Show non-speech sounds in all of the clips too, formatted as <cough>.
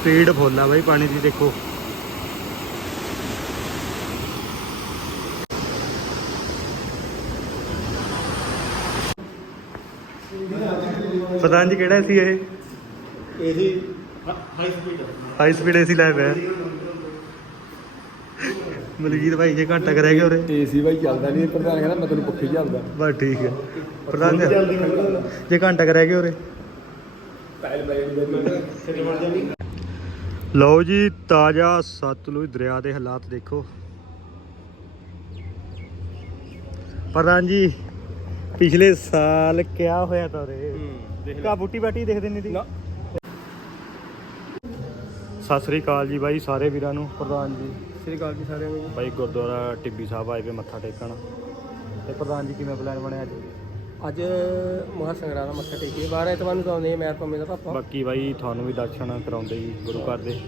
Speed ਫੁੱਲ ਆ ਬਾਈ ਪਾਣੀ ਦੀ ਦੇਖੋ। ਪਤਾ ਨਹੀਂ ਕਿਹੜਾ ਸੀ ਇਹ? ਇਹੀ high speed high speed AC ਲਾਇਆ ਪਿਆ ਮਲਕੀਤ ਭਾਈ ਜੇ ਘੰਟਾ ਕਰਿਆ ਗਿਆ ਉਰੇ? ਏਸੀ ਬਾਈ ਚੱਲਦਾ ਨਹੀਂ ਪ੍ਰਧਾਨ ਕਹਿੰਦਾ ਮੈਂ ਤੈਨੂੰ ਪੱਖੀ ਚੱਲਦਾ। ਬਸ ਠੀਕ ਹੈ ਪ੍ਰਧਾਨ ਜੀ, ਘੰਟਾ ਕਰਿਆ ਗਿਆ ਉਰੇ? ਪਹਿਲ ਬਾਈ ਸਿਰ ਮਾਰ ਜਾਂਦੀ ਲਓ ਜੀ ਤਾਜ਼ਾ ਸਤਲੁਜ ਦਰਿਆ ਦੇ ਹਾਲਾਤ ਦੇਖੋ। ਪ੍ਰਧਾਨ ਜੀ ਪਿਛਲੇ ਸਾਲ ਕਿਆ ਹੋਇਆ ਤਾ ਰੇ ਦੇਖ ਕਾ ਬੂਟੀ ਬਾਟੀ ਦੇਖਦੇ ਨਹੀਂ ਦੀ ਸਤਿ ਸ੍ਰੀ ਅਕਾਲ ਜੀ ਬਾਈ ਸਾਰੇ ਵੀਰਾਂ ਨੂੰ ਪ੍ਰਧਾਨ ਜੀ। ਸ੍ਰੀ ਅਕਾਲ ਜੀ ਸਾਰਿਆਂ ਨੂੰ। ਬਾਈ ਗੁਰਦੁਆਰਾ ਟਿੱਬੀ ਸਾਹਿਬ ਆਏ ਵੇ ਮੱਥਾ ਟੇਕਣ। ਤੇ ਪ੍ਰਧਾਨ ਜੀ ਕਿਵੇਂ ਪਲਾਨ ਬਣਿਆ ਅੱਜ? ਅੱਜ ਮਹਾ ਸੰਗਰਾਮ ਦਾ ਮੱਥਾ ਟੇਕੀਏ 12 ਐਤਵਾਰ ਨੂੰ ਆਉਂਦੇ ਮੈਂ ਪੰਮੇ ਦਾ ਪਾਪਾ। ਬਾਕੀ ਬਾਈ ਤੁਹਾਨੂੰ ਵੀ ਦਰਸ਼ਨ ਕਰਾਉਂਦੇ ਜੀ ਗੁਰੂ ਘਰ ਦੇ।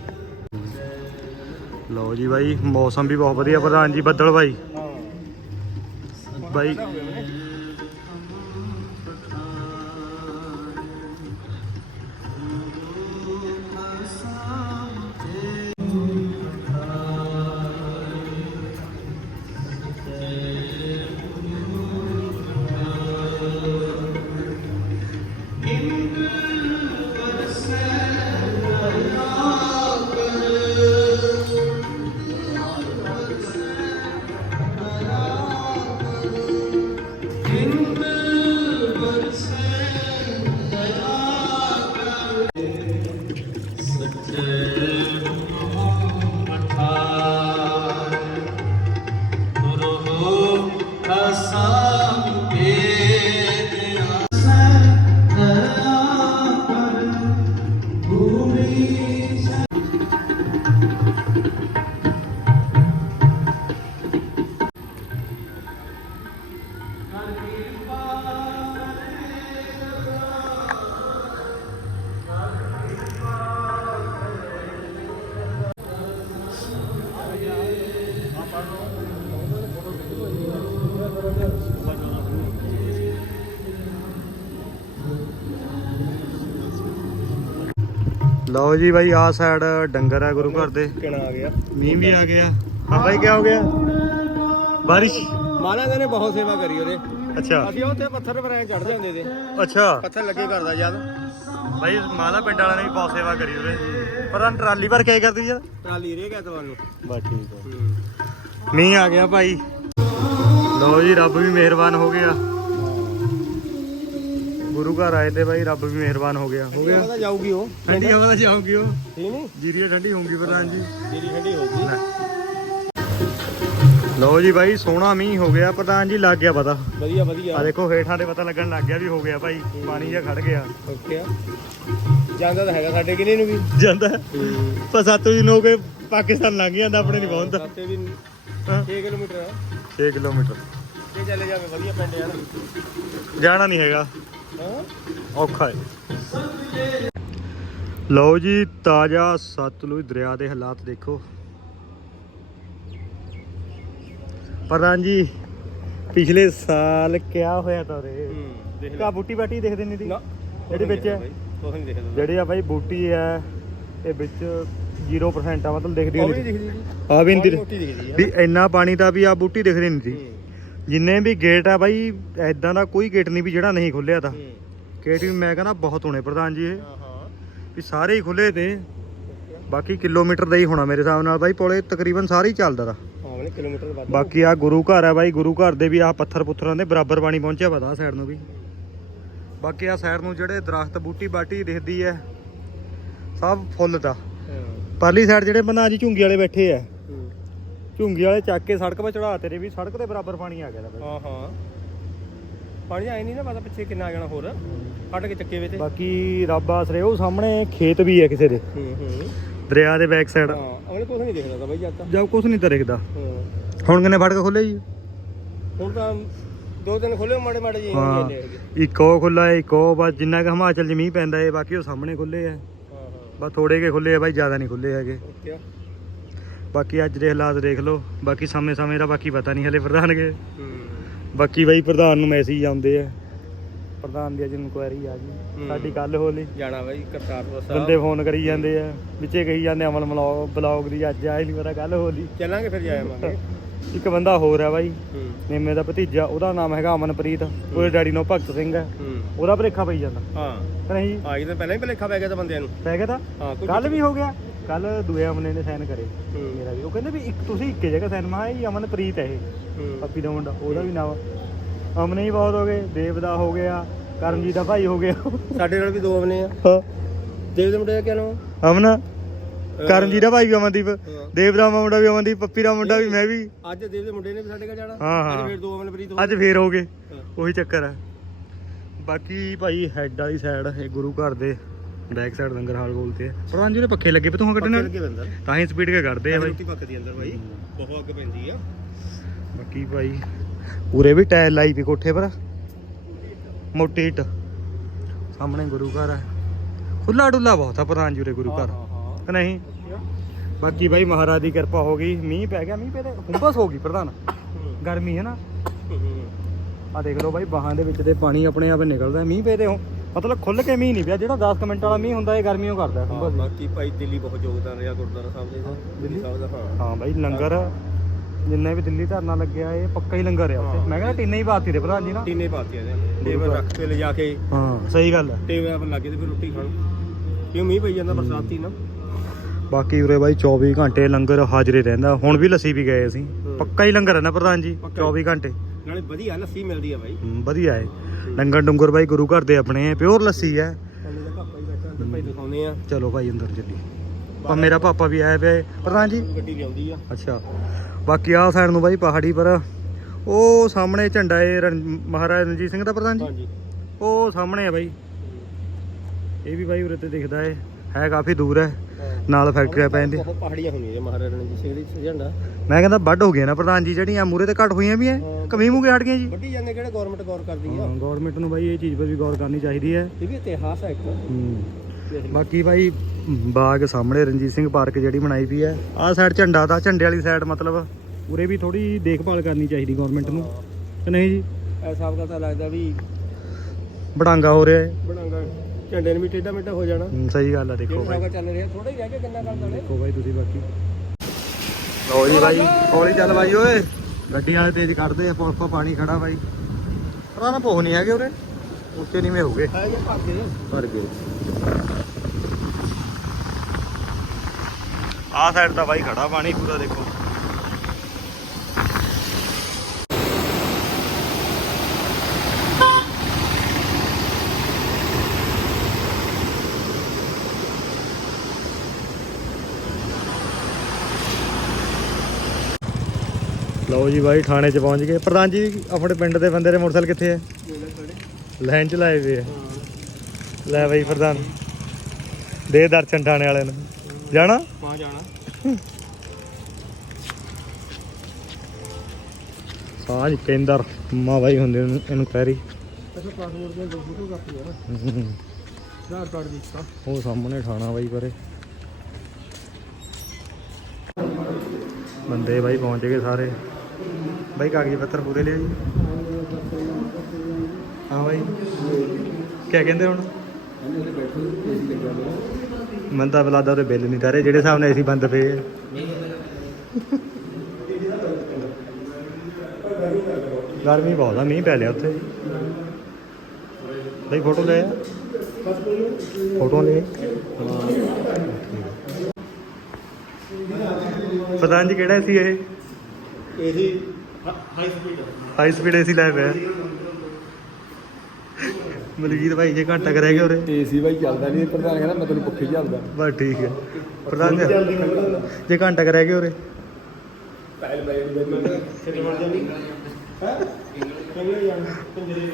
ਲਓ ਜੀ ਬਾਈ ਮੌਸਮ ਵੀ ਬਹੁਤ ਵਧੀਆ ਪ੍ਰਧਾਨ ਜੀ ਬੱਦਲ ਬਾਈ। ਬਾਈ ਲਓ ਜੀ ਬਾਈ ਆ ਸਾਈਡ ਡੰਗਰ ਹੈ ਗੁਰੂ ਘਰ ਦੇ। ਕਿਣਾ ਆ ਗਿਆ? ਮੀਂਹ ਵੀ ਆ ਗਿਆ। ਹਾਂ ਬਾਈ ਕੀ ਹੋ ਗਿਆ? ਬਾਰਿਸ਼? ਮਹਾਰਾਜ ਨੇ ਬਹੁਤ ਸੇਵਾ ਕਰੀ ਉਹਦੇ। ਅੱਛਾ। ਅਸੀਂ ਉੱਥੇ ਪੱਥਰ ਪਰ ਐ ਚੜ ਜਾਂਦੇ ਤੇ ਅੱਛਾ। ਪੱਥਰ ਲੱਗੇ ਕਰਦਾ ਜਦ ਬਾਈ ਮਾਲਾ ਪਿੰਡ ਵਾਲਿਆਂ ਨੇ ਵੀ ਬਹੁਤ ਸੇਵਾ ਕਰੀ ਉਰੇ ਪਰ ਟਰਾਲੀ ਭਰ ਕੇ ਕਰਦੀ ਯਾਰ? ਟਰਾਲੀ ਰੇ ਗਿਆ ਤੁਹਾਨੂੰ ਬਸ ਠੀਕ ਹੈ। ਮੀਂਹ ਆ ਗਿਆ ਭਾਈ। ਲਓ ਜੀ ਰੱਬ ਵੀ ਮਿਹਰਬਾਨ ਹੋ ਗਿਆ। ਗੁਰੂ ਘਰ ਆਏ ਤੇ ਭਾਈ ਰੱਬ ਵੀ ਮਿਹਰਬਾਨ ਹੋ ਗਿਆ ਹੋ ਗਿਆ। ਜਾਊਗੀ ਉਹ। ਠੰਡੀ ਹਵਾ ਜਾਊਗੀ ਉਹ। ਠੀਕ ਨਹੀਂ? ਜੀਰੀਆ ਠੰਡੀ ਹੋਊਗੀ ਪ੍ਰਧਾਨ ਜੀ। ਜਿਹੜੀ ਠੰਡੀ ਹੋ ਗਈ ਲਓ ਜੀ ਭਾਈ ਸੋਹਣਾ ਮੀਂਹ ਹੋ ਗਿਆ ਪ੍ਰਧਾਨ ਜੀ ਲੱਗ ਗਿਆ ਪਤਾ। ਵਧੀਆ ਵਧੀਆ। ਆ ਦੇਖੋ ਹੇਠਾਂ ਤੇ ਪਤਾ ਲੱਗਣ ਲੱਗ ਗਿਆ ਵੀ ਹੋ ਗਿਆ ਭਾਈ ਪਾਣੀ ਜਿਹਾ ਖੜ ਗਿਆ। ਓਕੇ। ਜਾਂਦਾ ਤਾਂ ਹੈਗਾ ਸਾਡੇ ਕਿਨੇ ਨੂੰ ਵੀ। ਜਾਂਦਾ। ਪਰ ਸਾਤੋਂ ਜੀ ਨੋ ਕੇ ਪਾਕਿਸਤਾਨ ਲੰਘ ਜਾਂਦਾ ਆਪਣੇ ਨਹੀਂ ਪਹੁੰਚਦਾ। ਸਾਤੇ ਵੀ ਹਾਂ। 6 ਕਿਲੋਮੀਟਰ ਆ। 6 ਕਿਲੋਮੀਟਰ। ਤੇ ਚੱਲੇ ਜਾਵੇ ਵਧੀਆ ਪਿੰਡ ਯਾਰ। ਜਾਣਾ ਨਹੀਂ ਹੈਗਾ। ਔਖਾ ਹੈ। ਲਓ ਜੀ ਤਾਜ਼ਾ ਸਤਲੁਜ ਦਰਿਆ ਦੇ ਹਾਲਾਤ ਦੇਖੋ। ਪ੍ਰਧਾਨ ਜੀ ਪਿਛਲੇ ਸਾਲ ਕਿਆ ਹੋਇਆ ਤਾ ਰੇ ਦੇਖ ਕਾ ਬੂਟੀ ਬਾਟੀ ਦੇਖਦੇ ਨਹੀਂ ਦੀ ਜਿਹੜੀ ਵਿੱਚ ਜਿਹੜੀ ਆ ਬਾਈ ਬੂਟੀ ਹੈ ਇਹ ਵਿੱਚ 0% ਆ ਮਤਲਬ ਦਿਖਦੀ ਨਹੀਂ ਆ ਵੀ ਨਹੀਂ ਵੀ ਇੰਨਾ ਪਾਣੀ ਤਾਂ ਵੀ ਆ ਬੂਟੀ ਦਿਖਦੀ ਨਹੀਂ ਸੀ। ਜਿੰਨੇ ਵੀ ਗੇਟ ਆ ਬਾਈ ਐਦਾਂ ਦਾ ਕੋਈ ਗੇਟ ਨਹੀਂ ਵੀ ਜਿਹੜਾ ਨਹੀਂ ਖੁੱਲਿਆ ਤਾਂ। ਗੇਟ ਵੀ ਮੈਂ ਕਹਿੰਦਾ ਬਹੁਤ ਹੋਣੇ ਪ੍ਰਧਾਨ ਜੀ ਇਹ। ਵੀ ਸਾਰੇ ਹੀ ਖੁੱਲੇ ਤੇ। ਬਾਕੀ ਕਿਲੋਮੀਟਰ ਦਾ ਹੀ ਹੋਣਾ ਮੇਰੇ ਹਿਸਾਬ ਨਾਲ ਬਾਈ ਪੋਲੇ ਤਕਰੀਬਨ ਸਾਰੇ ਹੀ ਚੱਲਦਾ ਹਾਂ ਮੈਨੇ ਕਿਲੋਮੀਟਰ ਵੱਧ ਬਾਕੀ ਆ ਗੁਰੂ ਘਰ ਹੈ ਬਾਈ ਗੁਰੂ ਘਰ ਦੇ ਵੀ ਆ ਪੱਥਰ ਪੁੱਥਰਾਂ ਦੇ ਬਰਾਬਰ ਪਾਣੀ ਪਹੁੰਚਿਆ ਪਤਾ ਸਾਈਡ ਨੂੰ ਵੀ। ਬਾਕੀ ਆ ਸਾਈਡ ਨੂੰ ਜਿਹੜੇ ਦਰਖਤ ਬੂਟੀ ਬਾਟੀ ਦਿਖਦੀ ਹੈ ਸਭ ਫੁੱਲ ਦਾ ਪਰਲੀ ਸਾਈਡ ਜਿਹੜੇ ਬੰਦਾ ਜੀ ਝੁੰਗੀ ਵਾਲੇ ਬੈਠੇ ਆ ਹੂੰ। ਝੁੰਗੀ ਵਾਲੇ ਚੱਕ ਕੇ ਸੜਕ 'ਤੇ ਚੜਾ ਤੇਰੇ ਵੀ ਸੜਕ ਦੇ ਬਰਾਬਰ ਪਾਣੀ ਆ ਗਿਆ ਦਾ ਹਾਂ ਹਾਂ। ਪਾਣੀ ਆਏ ਨਹੀਂ ਨਾ ਪਤਾ ਪਿੱਛੇ ਕਿੰਨਾ ਆ ਜਾਣਾ ਹੋਰ। ਕੱਢ ਕੇ ਚੱਕੇ ਵੇ ਤੇ। ਬਾਕੀ ਰੱਬ ਆਸਰੇ ਉਹ ਸਾਹਮਣੇ ਖੇਤ ਵੀ ਹੈ ਕਿਸੇ ਦੇ। ਹੂੰ ਹੂੰ। ਦਰਿਆ ਦੇ ਬੈਕ ਸਾਈਡ ਹਾਂ ਅਗਲੇ ਕੁਝ ਨਹੀਂ ਦਿਖਦਾ ਤਾਂ ਬਾਈ ਤਾਂ। ਜਦ ਕੁਝ ਨਹੀਂ ਤਰਕਦਾ ਹਾਂ। ਹੁਣ ਕਿੰਨੇ ਫੜਕ ਖੁੱਲੇ ਜੀ? ਹੁਣ ਤਾਂ ਦੋ ਦਿਨ ਖੋਲੇ ਮਾੜੇ ਮਾੜੇ ਜੀ ਹਾਂ। ਇੱਕ ਉਹ ਖੁੱਲਾ ਹੈ ਇੱਕ ਉਹ ਬਸ ਜਿੰਨਾ ਕਿ ਹਿਮਾਚਲ 'ਚ ਮੀਂਹ ਪੈਂਦਾ ਹੈ ਬਾਕੀ ਉਹ ਸਾਹਮਣੇ ਖੁੱਲੇ ਆ। ਹਾਂ ਹਾਂ। ਬਸ ਥੋੜੇ ਕੇ ਖੁੱਲੇ ਆ ਬਾਈ ਜ਼ਿਆਦਾ ਨਹੀਂ ਖੁੱਲੇ ਹੈਗੇ। ਬਾਕੀ ਅੱਜ ਦੇ ਹਾਲਾਤ ਦੇਖ ਲਓ। ਬਾਕੀ ਸਮੇਂ ਸਮੇਂ ਦਾ ਬਾਕੀ ਪਤਾ ਨਹੀਂ ਹਲੇ ਪ੍ਰਧਾਨ ਕੇ ਬਾਕੀ ਬਾਈ ਪ੍ਰਧਾਨ ਨੂੰ ਮੈਸੇਜ ਆਉਂਦੇ ਆ। ਪ੍ਰਧਾਨ ਦੀ ਅੱਜ ਇਨਕੁਆਇਰੀ ਆ ਗਈ। ਸਾਡੀ ਗੱਲ ਹੋ ਲਈ ਜਾਣਾ ਬਾਈ ਕਰਤਾਰਪੁਰ ਬੰਦੇ ਫੋਨ ਕਰੀ ਜਾਂਦੇ ਆ। ਵਿੱਚੇ ਕਹੀ ਜਾਂਦੇ ਅਮਲ ਬਲੌਗ ਬਲੌਗ ਦੀ ਅੱਜ ਆਈ ਨਹੀਂ ਪਤਾ ਗੱਲ ਹੋ ਲਈ ਚੱਲਾਂਗੇ ਫਿਰ ਜਾਵਾਂਗੇ <laughs> ਇੱਕ ਬੰਦਾ ਹੋਰ ਹੈ ਬਾਈ। ਮੇਮੇ ਦਾ ਭਤੀਜਾ ਉਹਦਾ ਨਾਮ ਹੈਗਾ ਅਮਨਪ੍ਰੀਤ। ਉਹਦੇ ਡੈਡੀ ਨੂੰ ਭਗਤ ਸਿੰਘ ਹੈ। ਉਹਦਾ ਭਰੇਖਾ ਪਈ ਜਾਂਦਾ। ਹਾਂ। ਨਹੀਂ? ਆ ਇਹ ਤਾਂ ਪਹਿਲਾਂ ਹੀ ਭਲੇਖਾ ਪੈ ਗਿਆ ਤਾਂ ਬੰਦਿਆਂ ਨੂੰ। ਪੈ ਗਿਆ ਤਾਂ? ਕੱਲ ਵੀ ਹੋ ਗਿਆ। ਕੱਲ ਦੂਏ ਅਮਨੇ ਨੇ ਸਾਈਨ ਕਰੇ ਹੂੰ। ਮੇਰਾ ਵੀ। ਉਹ ਕਹਿੰਦੇ ਵੀ ਇੱਕ ਤੁਸੀਂ ਇੱਕੇ ਜਗ੍ਹਾ ਸਾਈਨ ਮਾ ਇਹ ਅਮਨਪ੍ਰੀਤ ਹੈ ਇਹ ਹੂੰ। ਪੱਪੀ ਦਾ ਮੁੰਡਾ ਉਹਦਾ ਵੀ ਨਾਮ। ਅਮਨੇ ਹੀ ਬਹੁਤ ਹੋ ਗਏ ਦੇਵ ਦਾ ਹੋ ਗਿਆ ਕਰਮਜੀਤ ਦਾ ਭਾਈ ਹੋ ਗਿਆ। ਸਾਡੇ ਨਾਲ ਵੀ ਦੋ ਬਨੇ ਆ। ਹਾਂ। ਦੇਵ ਦੇ ਮੁੰਡੇ ਦਾ ਕੀ ਨਾਮ? ਅਮਨ। ਕਰਮਜੀਤ ਦਾ ਭਾਈ ਵੀ ਅਮਨਦੀਪ ਹਾਂ। ਦੇਵ ਦਾ ਮੁੰਡਾ ਵੀ ਅਮਨਦੀਪ ਪੱਪੀ ਦਾ ਮੁੰਡਾ ਵੀ ਮੈਂ ਵੀ। ਅੱਜ ਦੇਵ ਦੇ ਮੁੰਡੇ ਨੇ ਵੀ ਸਾਡੇ ਕੋਲ ਜਾਣਾ। ਹਾਂ, ਹਾਂ। ਅੱਜ ਫਿਰ ਦੋ ਅਮਨਪ੍ਰੀਤ ਅੱਜ ਫੇਰ ਹੋ ਗਏ। ਹਾਂ। ਉਹੀ ਚੱਕਰ ਹੈ। ਬਾਕੀ ਭਾਈ ਹੈੱਡ ਵਾਲੀ ਸਾਈਡ ਇਹ ਗੁਰੂ ਘਰ ਦੇ। ਬੈਕ ਸਾਈਡ ਲੰਗਰ ਹਾਲ ਬੋਲਤੇ ਆ ਪ੍ਰਧਾਨ ਜੀ ਨੇ ਪੱਖੇ ਲੱਗੇ ਪਏ ਤੂੰ ਕੱਢਣ ਲੱਗੇ ਤਾਂ ਹੀ ਸਪੀਡ ਕੇ ਕੱਢਦੇ ਆ ਬਾਈ। ਰੋਟੀ ਪੱਕਦੀ ਅੰਦਰ ਬਾਈ। ਬਹੁਤ ਅੱਗ ਪੈਂਦੀ ਆ। ਬਾਕੀ ਭਾਈ ਪੂਰੇ ਵੀ ਟਾਇਲ ਲਾਈ ਵੀ ਕੋਠੇ ਪਰ। ਮੋਟੀ ਇੱਟ। ਸਾਹਮਣੇ ਗੁਰੂ ਘਰ ਹੈ ਖੁੱਲਾ ਡੁੱਲਾ ਬਹੁਤ ਆ ਪ੍ਰਧਾਨ ਜੀ ਉਰੇ ਗੁਰੂ ਘਰ। ਹਾਂ ਕਿ ਨਹੀਂ? ਬਾਕੀ ਭਾਈ ਮਹਾਰਾਜ ਦੀ ਕਿਰਪਾ ਹੋ ਗਈ। ਮੀਂਹ ਪੈ ਗਿਆ ਮੀਂਹ ਪੈ ਤੇ ਹੁੰਬਸ ਹੋ ਗਈ ਪ੍ਰਧਾਨ। ਗਰਮੀ ਹੈ ਨਾ। ਆ ਦੇਖ ਲਓ ਭਾਈ ਬਾਹਾਂ ਦੇ ਵਿੱਚ ਤੇ ਪਾਣੀ ਆਪਣੇ ਆਪ ਨਿਕਲਦਾ। ਮੀਂਹ ਪਏ ਤੇ ਉਹ। ਮਤਲਬ ਖੁੱਲ ਕੇ ਮੀਂਹ ਨਹੀਂ ਪਿਆ ਜਿਹੜਾ 10 ਕੁ ਮਿੰਟ ਵਾਲਾ ਮੀਂਹ ਹੁੰਦਾ ਇਹ ਗਰਮੀਆਂ ਕਰਦਾ ਹਾਂ ਬਾਕੀ ਭਾਈ ਦਿੱਲੀ ਬਹੁਤ ਯੋਗਦਾਨ ਰਿਹਾ ਗੁਰਦੁਆਰਾ ਸਾਹਿਬ ਦੇ ਦਿੱਲੀ ਸਾਹਿਬ ਦਾ ਹਾਂ। ਹਾਂ ਭਾਈ ਲੰਗਰ ਜਿੰਨੇ ਵੀ ਦਿੱਲੀ ਧਰਨਾ ਲੱਗਿਆ ਇਹ ਪੱਕਾ ਹੀ ਲੰਗਰ ਆ ਉੱਥੇ। ਹਾਂ। ਮੈਂ ਕਹਿੰਦਾ ਟੀਨੇ ਹੀ ਬਾਤੀ ਦੇ ਪ੍ਰਧਾਨ ਜੀ ਨਾ। ਟੀਨੇ ਪਾਤੀਆਂ ਨੇ ਟੇਬਲ ਰੱਖ ਕੇ ਲਿਜਾ ਕੇ। ਹਾਂ ਸਹੀ ਗੱਲ ਹੈ। ਟੇਬਲ ਪਰ ਲੱਗੇ ਤੇ ਫਿਰ ਰੋਟੀ ਖਾਣ। ਕਿਉਂ ਮੀਂਹ ਪਈ ਜਾਂਦਾ ਬਰਸਾਤੀ ਨਾ? ਬਾਕੀ ਉਰੇ ਬਾਈ 24 ਘੰਟੇ ਲੰਗਰ ਹਾਜ਼ਰੇ ਰਹਿੰਦਾ। ਹੁਣ ਵੀ ਲੱਸੀ ਵੀ ਗਏ ਅਸੀਂ। ਪੱਕਾ ਹੀ ਲੰਗਰ ਹੈ ਨਾ ਪ੍ਰਧਾਨ ਜੀ? ਪੱਕਾ ਹੀ। 24 ਘੰਟੇ। ਨਾਲੇ ਵਧੀਆ ਲੱਸੀ ਮਿਲਦੀ ਆ ਬਾਈ। ਵਧੀਆ ਹੈ ਲੰਗਰ ਡੁੰਗਰ ਬਾਈ ਗੁਰੂ ਘਰ ਦੇ ਆਪਣੇ ਪਿਓਰ ਲੱਸੀ ਹੈ ਅੰਦਰ ਦਾ ਪਾਪਾ ਹੀ ਬੈਠਾ ਅੰਦਰ ਭਾਈ ਦਿਖਾਉਨੇ ਆ। ਚਲੋ ਭਾਈ ਅੰਦਰ ਚੱਲੀ ਪਰ ਮੇਰਾ ਪਾਪਾ ਵੀ ਆਇਆ ਪਿਆ ਹੈ। ਪ੍ਰਧਾਨ ਜੀ। ਗੱਡੀ ਲਿਆਉਂਦੀ ਆ। ਅੱਛਾ। ਬਾਕੀ ਆਹ ਸਾਈਡ ਨੂੰ ਬਾਈ ਪਹਾੜੀ ਪਰ। ਉਹ ਸਾਹਮਣੇ ਝੰਡਾ ਹੈ ਰਣ- ਮਹਾਰਾਜਾ ਰਣਜੀਤ ਸਿੰਘ ਦਾ ਪ੍ਰਧਾਨ ਜੀ। ਹਾਂਜੀ। ਉਹ ਸਾਹਮਣੇ ਹੈ ਬਾਈ। ਇਹ ਵੀ ਬਾਈ ਉਰੇ ਤੇ ਦਿਖਦਾ ਹੈ ਹੈ ਕਾਫੀ ਦੂਰ ਹੈ ਨਾਲ ਫੈਕਟਰੀਆਂ ਪੈ ਜਾਂਦੀਆਂ ਬਹੁਤ ਪਹਾੜੀਆਂ ਹੋਣੀਆਂ ਮਹਾਰਾਜਾ ਰਣਜੀਤ ਸਿੰਘ ਦੀ ਝੰਡਾ। ਮੈਂ ਕਹਿੰਦਾ ਵੱਡ ਹੋ ਗਿਆ ਨਾ ਪ੍ਰਧਾਨ ਜੀ ਜਿਹੜੀਆਂ ਮੂਰੇ ਤੇ ਘੱਟ ਹੋਈਆਂ ਵੀ ਐ। ਕਮੀ ਮੂਗੇ ਹਟ ਗਈਆਂ ਜੀ। ਵੱਡੀ ਜਾਂਦੇ ਕਿਹੜੇ ਗਵਰਨਮੈਂਟ ਗੌਰ ਕਰਦੀ ਆ? ਗਵਰਨਮੈਂਟ ਨੂੰ ਬਾਈ ਇਹ ਚੀਜ਼ 'ਤੇ ਵੀ ਗੌਰ ਕਰਨੀ ਚਾਹੀਦੀ ਹੈ ਇਹ ਵੀ ਇਤਿਹਾਸ ਹੈ। ਇੱਕ। ਬਾਕੀ ਬਾਈ ਬਾਗ ਸਾਹਮਣੇ ਰਣਜੀਤ ਸਿੰਘ ਪਾਰਕ ਜਿਹੜੀ ਬਣਾਈ ਵੀ ਹੈ ਆਹ ਸਾਈਡ ਝੰਡਾ ਦਾ ਝੰਡੇ ਵਾਲੀ ਸਾਈਡ ਮਤਲਬ ਉਰੇ ਵੀ ਥੋੜੀ ਦੇਖਭਾਲ ਕਰਨੀ ਚਾਹੀਦੀ ਗਵਰਨਮੈਂਟ ਨੂੰ। ਕਿ ਨਹੀਂ ਜੀ? ਹਿਸਾਬ ਦਾ ਤਾਂ ਲੱਗਦਾ ਵੀ ਬੜਾਂਗਾ ਹੋ ਰਿਹਾ ਹੈ ਬਣਾਗਾ ਝੰਡੇ ਨੂੰ ਵੀ ਟੇਢਾ ਮੇਢਾ ਹੋ ਜਾਣਾ। ਹੂੰ, ਸਹੀ ਗੱਲ ਹੈ ਦੇਖੋ ਬਾਈ। ਚੱਲ ਰਿਹਾ ਥੋੜਾ ਹੀ ਰਹਿ ਗਿਆ ਕਿੰਨਾ ਕਰਦਾ ਨੇ ਦੇਖੋ ਬਾਈ ਤੁਸੀਂ ਬਾਕੀ। ਲਓ ਜੀ ਬਾਈ ਹੌਲੀ ਚੱਲ ਬਾਈ ਓਏ। ਗੱਡੀ ਵਾਲੇ ਤੇਜ਼ ਕੱਢਦੇ ਆ ਪੋਪਾ ਪਾਣੀ ਖੜਾ ਬਾਈ। ਪਤਾ ਨਾ ਪੋਹ ਨਹੀਂ ਹੈਗੇ ਉਰੇ। ਉੱਚੇ ਨੀਵੇਂ ਹੋ ਗਏ ਹੈ ਜੇ ਭਾਗੇ ਭਰ ਗਏ। ਆ ਸਾਈਡ ਤਾਂ ਬਾਈ ਖੜਾ ਪਾਣੀ ਪੂਰਾ ਦੇਖੋ। ਲਓ ਜੀ ਬਾਈ ਥਾਣੇ 'ਚ ਪਹੁੰਚ ਗਏ। ਪ੍ਰਧਾਨ ਜੀ ਆਪਣੇ ਪਿੰਡ ਦੇ ਬੰਦੇ ਦੇ ਮੋਟਰਸਾਈਕਲ ਕਿੱਥੇ ਹੈ? ਲਾਈਨ 'ਚ ਲਾਏ ਹੋਏ ਆ। ਲੈ ਬਾਈ ਪ੍ਰਧਾਨ। ਦੇ ਦਰਸ਼ਨ ਥਾਣੇ ਵਾਲਿਆਂ ਨੂੰ। ਜਾਣਾ? ਪਾ ਜਾਣਾ। ਸਾਂਝ ਕੇਂਦਰ। ਮਾ ਬਾਈ ਹੁੰਦੇ ਇਹਨੂੰ ਤਾਂ ਉਹ ਸਾਹਮਣੇ ਥਾਣਾ ਬਾਈ ਪਰੇ। ਬੰਦੇ ਬਾਈ ਪਹੁੰਚ ਗਏ ਸਾਰੇ। ਬਾਈ, ਕਾਗਜ਼ ਪੱਤਰ ਪੂਰੇ ਲਿਆ ਜੀ। ਹਾਂ ਬਾਈ। ਕੀ ਕਹਿੰਦੇ ਹੁਣ? ਮੈਂ ਤਾਂ ਬਲਾਦਾ ਉਹਦੇ ਬਿੱਲ ਨਹੀਂ ਤਾਰੇ, ਜਿਹੜੇ ਹਿਸਾਬ ਨਾਲ ਏਸੀ ਬੰਦ ਪਏ ਆ। ਗਰਮੀ ਬਹੁਤ ਆ, ਮੀਂਹ ਪੈ ਲਿਆ ਉੱਥੇ। ਬਾਈ, ਫੋਟੋ ਲੈ ਆ। ਫੋਟੋ ਲੈ। ਪ੍ਰਧਾਨ ਜੀ ਕਿਹੜਾ ਸੀ ਇਹ। ਇਹਦੀ high speed high speed AC ਲਾਇਆ ਪਿਆ। ਮਲਕੀਤ ਭਾਈ ਜੇ ਘੰਟਾ ਰਹਿ ਗਿਆ ਉਰੇ? ਏਸੀ ਬਾਈ ਚੱਲਦਾ ਨਹੀਂ ਪ੍ਰਧਾਨ ਕਹਿੰਦਾ ਮੈਂ ਤੈਨੂੰ ਪੱਖੀ ਚੱਲਦਾ। ਬਸ ਠੀਕ ਹੈ। ਪ੍ਰਧਾਨ ਜੀ ਘੰਟਾ ਰਹਿ ਗਿਆ ਉਰੇ? ਬਾਈ ਦੀ ਮਰ ਹੈ। ਪੰਜਰੇ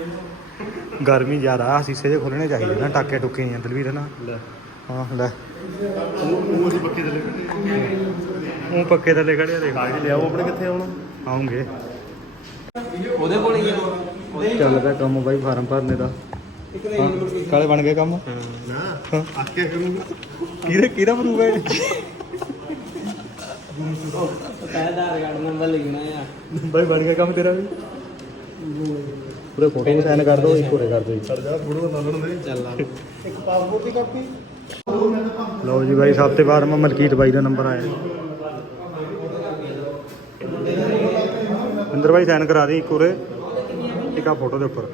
ਗਰਮੀ ਜ਼ਿਆਦਾ ਆ ਸੀਸੇ ਜੇ ਖੋਲਣੇ ਚਾਹੀਦੇ ਨਾ ਟਾਕੇ ਟੁੱਕੇ ਜਾਂ ਦਲਵੀਰ ਨਾ। ਲੈ। ਹਾਂ ਲੈ। ਉਹ ਅਸੀਂ ਪੱਕੇ ਥੱਲੇ ਉਹ ਪੱਕੇ ਥੱਲੇ ਖੜਿਆ ਦੇਖ। ਕਾਗਜ਼ ਲਿਆਓ ਆਪਣੇ ਕਿੱਥੇ ਆਉਣਾ ਆਉਂਗੇ। ਉਹਦੇ ਕੋਲ ਹੀ ਆ ਚੱਲ ਪਿਆ ਕੰਮ ਬਾਈ ਫਾਰਮ ਭਰਨੇ ਦਾ। ਕਾਲੇ ਬਣ ਗਏ ਕੰਮ? ਨਾ। ਆਕੇ ਕਰੂੰਗਾ। ਕਿਹਦੇ ਕਿਹਦਾ ਪ੍ਰੂਫ ਹੈ ਆਧਾਰ ਕਾਰਡ ਨੰਬਰ ਲਿਖਣਾ ਆ ਬਾਈ ਬਣ ਗਿਆ ਕੰਮ ਤੇਰਾ ਵੀ। ਪੂਰੇ ਫੋਟੋ ਸਾਈਨ ਕਰ ਦਿਓ ਇੱਕ ਹੋਰੇ ਕਰ ਜੀ। ਛੱਡ ਜਾ ਫੋਟੋ ਨਾਲ ਲੜਨ ਦੇ। ਚੱਲ ਇੱਕ ਪਾਸਪੋਰਟ ਦੀ ਕਾਪੀ ਲਓ ਜੀ ਬਾਈ ਸਭ ਤੋਂ ਬਾਅਦ ਮੈਂ ਮਲਕੀਤ ਬਾਈ ਦਾ ਨੰਬਰ ਆਇਆ। ਅੰਦਰ ਬਾਈ ਸਾਈਨ ਕਰਾ ਦੀ ਇੱਕ ਉਰੇ ਇੱਕ ਆ ਫੋਟੋ ਦੇ ਉੱਪਰ।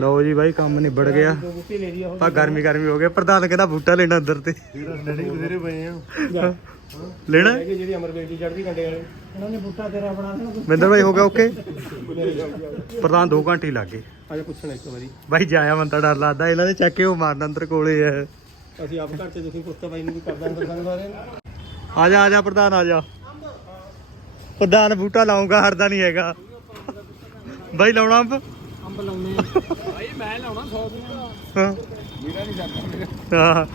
ਲਓ ਜੀ ਬਾਈ ਕੰਮ ਨਿਬੜ ਗਿਆ। ਪਾ ਗਰਮੀ ਗਰਮੀ ਹੋ ਗਿਆ ਪ੍ਰਧਾਨ ਕਹਿੰਦਾ ਬੂਟਾ ਲੈਣਾ ਅੰਦਰ ਤੇ। ਲੈਣਾ? ਹੈਗੇ ਜਿਹੜੀ ਅਮਰਵੇਲ ਦੀ ਚੜ੍ਹਦੀ ਕੰਡੇ ਵਾਲੇ ਇਹਨਾਂ ਨੇ ਬੂਟਾ ਤੇਰਾ ਬਣਾ ਦੇਣਾ ਮਿੰਦਰ ਬਾਈ ਹੋ ਗਿਆ ਓਕੇ ਪ੍ਰਧਾਨ 2 ਘੰਟੇ ਲੱਗ ਗਏ। ਆਜਾ ਪੁੱਛਣਾ ਇੱਕ ਵਾਰੀ ਬਾਈ ਜਾਇਆ ਮਨ ਤਾਂ ਡਰ ਲੱਗਦਾ। ਇਹਨਾਂ ਨੇ ਚੱਕ ਕੇ ਉਹ ਮਾਰਨ ਅੰਦਰ ਕੋਲੇ ਆ। ਅਸੀਂ ਆਪ ਘਰ ਚ ਤੁਸੀਂ ਪੁੱਛਤਾ ਬਾਈ ਨੂੰ ਵੀ ਕਰਦਾ ਅੰਦਰ ਬਾਰੇ ਆ ਜਾ ਆ ਜਾ ਪ੍ਰਧਾਨ ਆ ਜਾ। ਪ੍ਰਧਾਨ ਬੂਟਾ ਲਾਉਂਗਾ ਹਰਦਾ ਨਹੀਂ ਹੈਗਾ। ਬਾਈ ਲਾਉਣਾ ਅੰਬ? ਅੰਬ ਲਾਉਣੇ ਬਾਈ ਮੈਂ ਲਾਉਣਾ 100 ਦਿਨ ਹਾਂ। ਮੇਰਾ ਨਹੀਂ ਜਾਂਦਾ ਹਾਂ।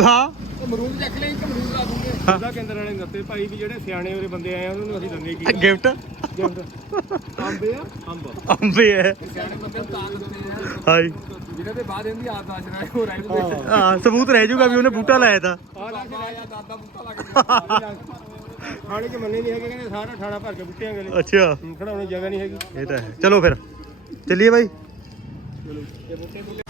ਹਾਂ। ਅਮਰੂਦ ਚੱਕ ਲੈ ਇੱਕ ਅਮਰੂਦ ਲਾ ਦੂੰਗੇ। ਉਹਦਾ ਕੇਂਦਰ ਵਾਲੇ ਨੇ ਦੱਸੇ ਭਾਈ ਵੀ ਜਿਹੜੇ ਸਿਆਣੇ ਉਹਦੇ ਬੰਦੇ ਆਏ ਆ ਉਹਨਾਂ ਨੂੰ ਅਸੀਂ ਦੰਗੇ ਕੀ ਗਿਫਟ? ਅੰਬੇ ਆ? ਅੰਬ। ਅੰਬੇ ਹੈ ਸਿਆਣੇ ਬੰਦੇ ਤਾਂ ਦੱਸਦੇ ਆ। ਹਾਈ ਜਿਹਨਾਂ ਦੇ ਬਾਅਦ ਇਹਦੀ ਆਦਤ ਆ ਜਰਾ ਹੋ ਰਹਿ ਹਾਂ। ਸਬੂਤ ਰਹਿ ਜਾਊਗਾ ਵੀ ਉਹਨੇ ਬੂਟਾ ਲਾਇਆ ਤਾਂ। ਆ ਲਾ ਕੇ ਰਾਜਾ ਦਾਦਾ ਬੂਟਾ ਲਾ ਕੇ। <laughs> ਖਾਣੇ ਚ ਮੰਨੇ ਨਹੀਂ ਹੈਗੇ ਕਹਿੰਦੇ ਸਾਰਾ ਠਾਣਾ ਭਰ ਕੇ ਬੂਟਿਆਂ ਗਲੇ ਅੱਛਾ। ਖੜਾਉਣ ਦੀ ਜਗ੍ਹਾ ਨਹੀਂ ਹੈਗੀ। ਇਹ ਤਾਂ ਹੈ। ਚਲੋ ਫਿਰ। ਚੱਲੀਏ ਬਾਈ। ਇਹ ਬੂਟੇ ਬੂਟੇ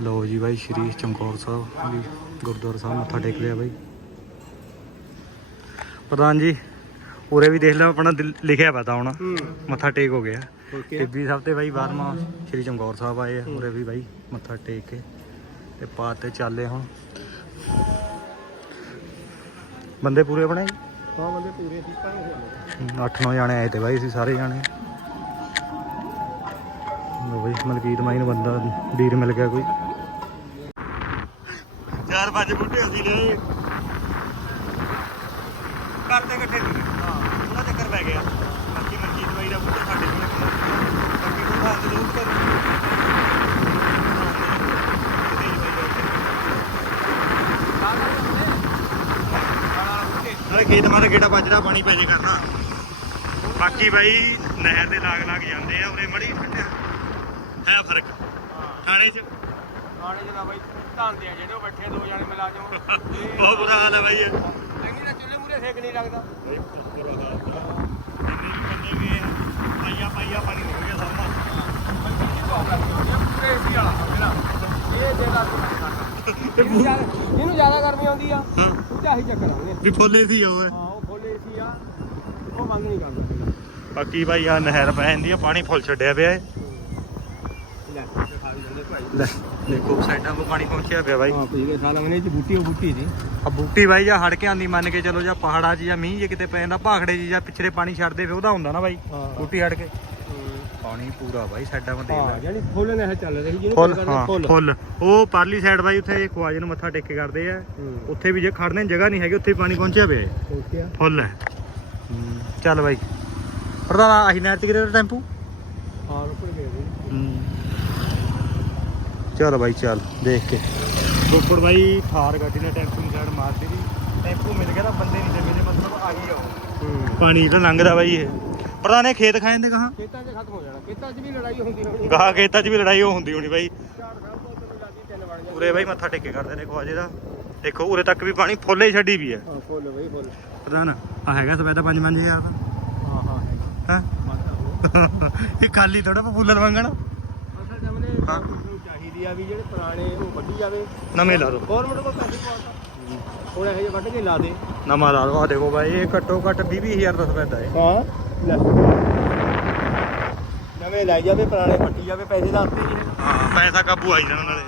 ਲਓ ਜੀ ਬਾਈ ਸ਼੍ਰੀ ਚਮਕੌਰ ਸਾਹਿਬ ਵੀ ਗੁਰਦੁਆਰਾ ਸਾਹਿਬ ਮੱਥਾ ਟੇਕ ਲਿਆ ਬਾਈ। ਪ੍ਰਧਾਨ ਜੀ ਉਰੇ ਵੀ ਦੇਖ ਲਓ ਆਪਣਾ ਦਿਲ- ਲਿਖਿਆ ਪਤਾ ਹੁਣ। ਮੱਥਾ ਟੇਕ ਹੋ ਗਿਆ। ਓਕੇ। ਟਿੱਬੀ ਸਾਹਿਬ ਤੇ ਬਾਈ ਬਾਰਮਾ ਸ਼੍ਰੀ ਚਮਕੌਰ ਸਾਹਿਬ ਆਏ ਆ ਉਰੇ ਵੀ ਬਾਈ ਮੱਥਾ ਟੇਕ ਕੇ। ਤੇ ਪਾਤ ਤੇ ਚੱਲੇ ਹੁਣ। ਬੰਦੇ ਪੂਰੇ ਬਣੇ? ਹਾਂ ਬੰਦੇ ਪੂਰੇ ਸੀ ਪਰ 8-9 ਜਾਣੇ ਆਏ ਤੇ ਬਾਈ ਅਸੀਂ ਸਾਰੇ ਜਾਣੇ। ਲੋ ਬਾਈ ਮਲਕੀਤ ਮਾਈ ਨੂੰ ਬੰਦਾ ਵੀਰ ਮਿਲ ਗਿਆ ਕੋਈ। ਚਾਰ ਪੰਜ ਬੁੱਢੇ ਅਸੀਂ ਨੇ। ਕਰਦੇ ਇਕੱਠੇ ਨਹੀਂ ਹਾਂ ਉਹਦਾ ਚੱਕਰ ਪੈ ਗਿਆ ਬਾਕੀ ਮਲਕੀਤ ਬਾਈ ਦਾ ਬੁੱਢੇ ਸਾਡੇ ਕੋਲ ਬਾਕੀ ਕੋਈ ਬਾਤ ਜ਼ਰੂਰ ਕਰ ਅਰੇ ਖੇਤ ਮਾਰੇ ਗੇੜਾ ਬਾਜਰਾ ਪਾਣੀ ਪੈ ਜੇ ਕਰਨਾ। ਬਾਕੀ ਬਾਈ ਨਹਿਰ ਦੇ ਲਾਗ ਲਾਗ ਜਾਂਦੇ ਆ ਉਰੇ ਮੜੀ ਹੈ ਫ਼ਰਕ। ਥਾਣੇ 'ਚ। ਆਣੇ ਜਨਾ ਬਾਈ ਧਾਂਦੇ ਆ ਜਿਹੜੇ ਉਹ ਬੈਠੇ ਦੋ ਜਾਣੇ ਮੁਲਾਜ਼ਮ। <laughs> ਬਹੁਤ ਬੁਰਾ ਹਾਲ ਹੈ ਬਾਈ ਇਹ। ਲੰਗੀ ਦਾ ਚੁੱਲ੍ਹੇ ਮੂਰੇ ਸੇਕ ਨਹੀਂ ਲੱਗਦਾ। ਪਾਈਆ ਪਾਈਆ ਪਾਣੀ ਹੋ ਗਿਆ ਸਾਰਾ। ਪੂਰੇ ਏਸੀ ਵਾਲਾ ਮੇਰਾ ਇਹ ਜਗ੍ਹਾ <laughs> ਇਹਨੂੰ ਜ਼ਿਆਦਾ ਇਹਨੂੰ ਜ਼ਿਆਦਾ ਗਰਮੀ ਆਉਂਦੀ ਆ। ਹਾਂ। ਚੱਕਰ ਆਉਂਦੇ ਵੀ ਫੁੱਲੇ ਸੀ ਉਹ। ਹੈ ਹਾਂ ਉਹ ਖੋਲੇ ਏਸੀ ਆ। ਉਹ ਮੰਗ ਨਹੀਂ ਕਰਦਾ ਬਾਕੀ ਭਾਈ ਆ ਨਹਿਰ ਪੈ ਜਾਂਦੀ ਆ ਪਾਣੀ ਫੁੱਲ ਛੱਡਿਆ ਪਿਆ ਏ। ਲੈ ਖਾ ਵੀ ਜਾਂਦੇ ਭਾਈ ਲੈ ਦੇਖੋ ਸਾਈਡਾਂ 'ਤੋਂ ਪਾਣੀ ਪਹੁੰਚਿਆ ਪਿਆ ਬਾਈ। ਹਾਂ ਸਾਲ ਚ ਬੂਟੀ ਉਹ ਬੂਟੀ ਸੀ। ਆ ਬੂਟੀ ਬਾਈ ਜਾਂ ਹੜ ਕੇ ਆਂਦੀ ਮੰਨ ਕੇ ਚਲੋ ਜਾਂ ਪਹਾੜਾਂ 'ਚ ਜਾਂ ਮੀਂਹ ਜੇ ਕਿਤੇ ਪੈ ਜਾਂਦਾ ਭਾਖੜੇ 'ਚ ਜਾਂ ਪਿਛਲੇ ਪਾਣੀ ਛੱਡਦੇ ਫੇ ਉਹਦਾ ਹੁੰਦਾ ਨਾ ਬਾਈ। ਹਾਂ। ਬੂਟੀ ਹੜ ਕੇ ਪਾਣੀ ਪੂਰਾ ਬਾਈ 'ਤੇ ਦੇਖ ਹਾਂ ਲੈ ਯਾਨੀ ਫੁੱਲ ਨੇ ਚੱਲ ਰਹੀ ਜਿਹਨੂੰ ਫੁੱਲ ਕਹਿੰਦੇ ਹਾਂ ਫੁੱਲ। ਫੁੱਲ। ਉਹ ਪਰਲੀ ਸਾਈਡ ਬਾਈ ਉੱਥੇ ਖਵਾਜੇ ਨੂੰ ਮੱਥਾ ਟੇਕ ਕੇ ਕਰਦੇ ਆ। ਹੂੰ। ਉੱਥੇ ਵੀ ਜੇ ਖੜਨੇ ਨੂੰ ਜਗ੍ਹਾ ਨਹੀਂ ਹੈਗੀ ਉੱਥੇ ਵੀ ਪਾਣੀ ਪਹੁੰਚਿਆ ਪਿਆ ਏ ਓਕੇ ਆ ਫੁੱਲ ਹੈ। ਚੱਲ ਬਾਈ। ਪ੍ਰਧਾਨ ਆਹੀ ਨਹਿਰ 'ਚ ਗਿਰੇ ਟੈਂਪੂ? ਹਾਂ ਰੁਪੜ ਗਏ ਚੱਲ ਬਾਈ ਚੱਲ ਦੇਖ ਕੇ। ਰੋਪੜ ਬਾਈ ਥਾਰ ਗੱਡੀ ਨੇ ਟੈਂਪੂ ਨੂੰ ਸਾਈਡ ਮਾਰਦੀ ਦੀ ਟੈਂਪੂ ਮਿਲ ਗਿਆ ਤਾਂ ਬੰਦੇ ਨਹੀਂ ਜਮੇ ਦੇ ਮਤਲਬ ਆ ਹੀ ਆਓ ਹੂੰ। ਪਾਣੀ ਤਾਂ ਲੰਘਦਾ ਬਾਈ ਇਹ। ਪ੍ਰਧਾਨ ਖੇਤ ਖਾ ਜਾਂਦੇ ਕਹਾਂ ਖੇਤਾਂ 'ਚ ਖਤਮ ਹੋ ਜਾਣਾ। ਖੇਤਾਂ 'ਚ ਵੀ ਲੜਾਈ ਹੁੰਦੀ ਹੋਣੀ। ਗਾਹ ਖੇਤਾਂ 'ਚ ਵੀ ਲੜਾਈ ਹੁੰਦੀ ਹੋਣੀ ਬਾਈ। ਉਰੇ ਬਾਈ ਮੱਥਾ ਟੇਕੇ ਕਰਦੇ ਨੇ ਖਵਾਜੇ ਦਾ। ਦੇਖੋ ਉਰੇ ਤੱਕ ਵੀ ਪਾਣੀ ਫੁੱਲੇ ਹੀ ਛੱਡੀ ਵੀ ਹੈ। ਹਾਂ ਫੁੱਲ ਬਈ ਫੁੱਲ। ਪ੍ਰਧਾਨ ਆ ਹੈਗਾ ਸਵੇਦਾ 5-5000 ਦਾ। ਹਾਂ ਹਾਂ ਹੈਗਾ। ਹਾਂ? ਮਾਤਾ ਉਹ ਇਹ ਖਾਲੀ ਥੋੜਾ ਪਪੂਲਰ ਮੰਗਣ ਅਸਲ ਜਮਨੇ ਹਾਂ। ਨੂੰ ਚਾਹੀਦੀ ਆ ਵੀ ਜਿਹੜੇ ਪੁਰਾਣੇ ਉਹ ਵੱਢੀ ਜਾਵੇ। ਨਵੇਂ ਲਾ ਦੋ। ਗਵਰਨਮੈਂਟ ਕੋਲ ਪੈਸੇ ਪਵਾਤਾ ਹੁਣ ਇਹ ਜਿਹੇ ਵੱਢ ਕੇ ਲਾ ਦੇ। ਨਵਾਂ ਲਾ ਦੋ। ਆ ਦੇਖੋ ਬਾਈ ਇਹ ਘੱਟੋ ਘੱਟ 20000 ਦਾ ਸਵੇਦਾ ਹੈ। ਹਾਂ। ਲੈ। ਨਵੇਂ ਲੈ ਜਾਵੇ ਪੁਰਾਣੇ ਪੱਟੀ ਜਾਵੇ ਪੈਸੇ ਦਾ ਹੱਥੇ ਨਹੀਂ। ਹੈਗਾ ਹਾਂ ਪੈਸਾ ਕਾਬੂ ਆਈ ਜਾਣ ਨਾਲੇ।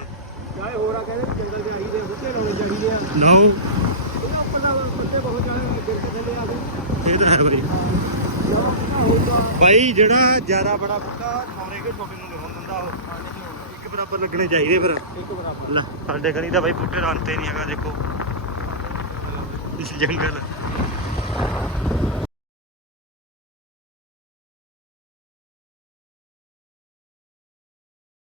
ਚਾਹੇ ਹੋਰ ਆ ਕਹਿੰਦੇ ਵੀ ਜੰਗਲ ਦੇ ਆਈ ਦੇ ਬੁੱਤੇ ਲਾਉਣੇ ਚਾਹੀਦੇ ਆ। ਨੋ ਉਹਨਾਂ ਉੱਪਰ ਦਾ ਪੱਤੇ ਬਹੁਤ ਜਾਣੇ ਗਿਰ ਕੇ ਥੱਲੇ ਆ ਗਏ ਇਹ ਤਾਂ ਹੈ ਬਰੀ ਹੋਊਗਾ ਬਾਈ ਜਿਹੜਾ ਜ਼ਿਆਦਾ ਬੜਾ ਬੂਟਾ ਸੌਰੇ ਕੇ ਛੋਟੇ ਨੂੰ ਨਹੀਂ ਹੋਣ ਦਿੰਦਾ ਉਹ। ਇੱਕ ਬਰਾਬਰ ਲੱਗਣੇ ਚਾਹੀਦੇ ਫਿਰ। ਇੱਕ ਬਰਾਬਰ। ਲੈ ਸਾਡੇ ਘਰੀ ਤਾਂ ਬਾਈ ਬੂਟੇ ਰੰਤੇ ਨਹੀਂ ਹੈਗਾ ਦੇਖੋ। ਇਸ ਜੰਗਲ।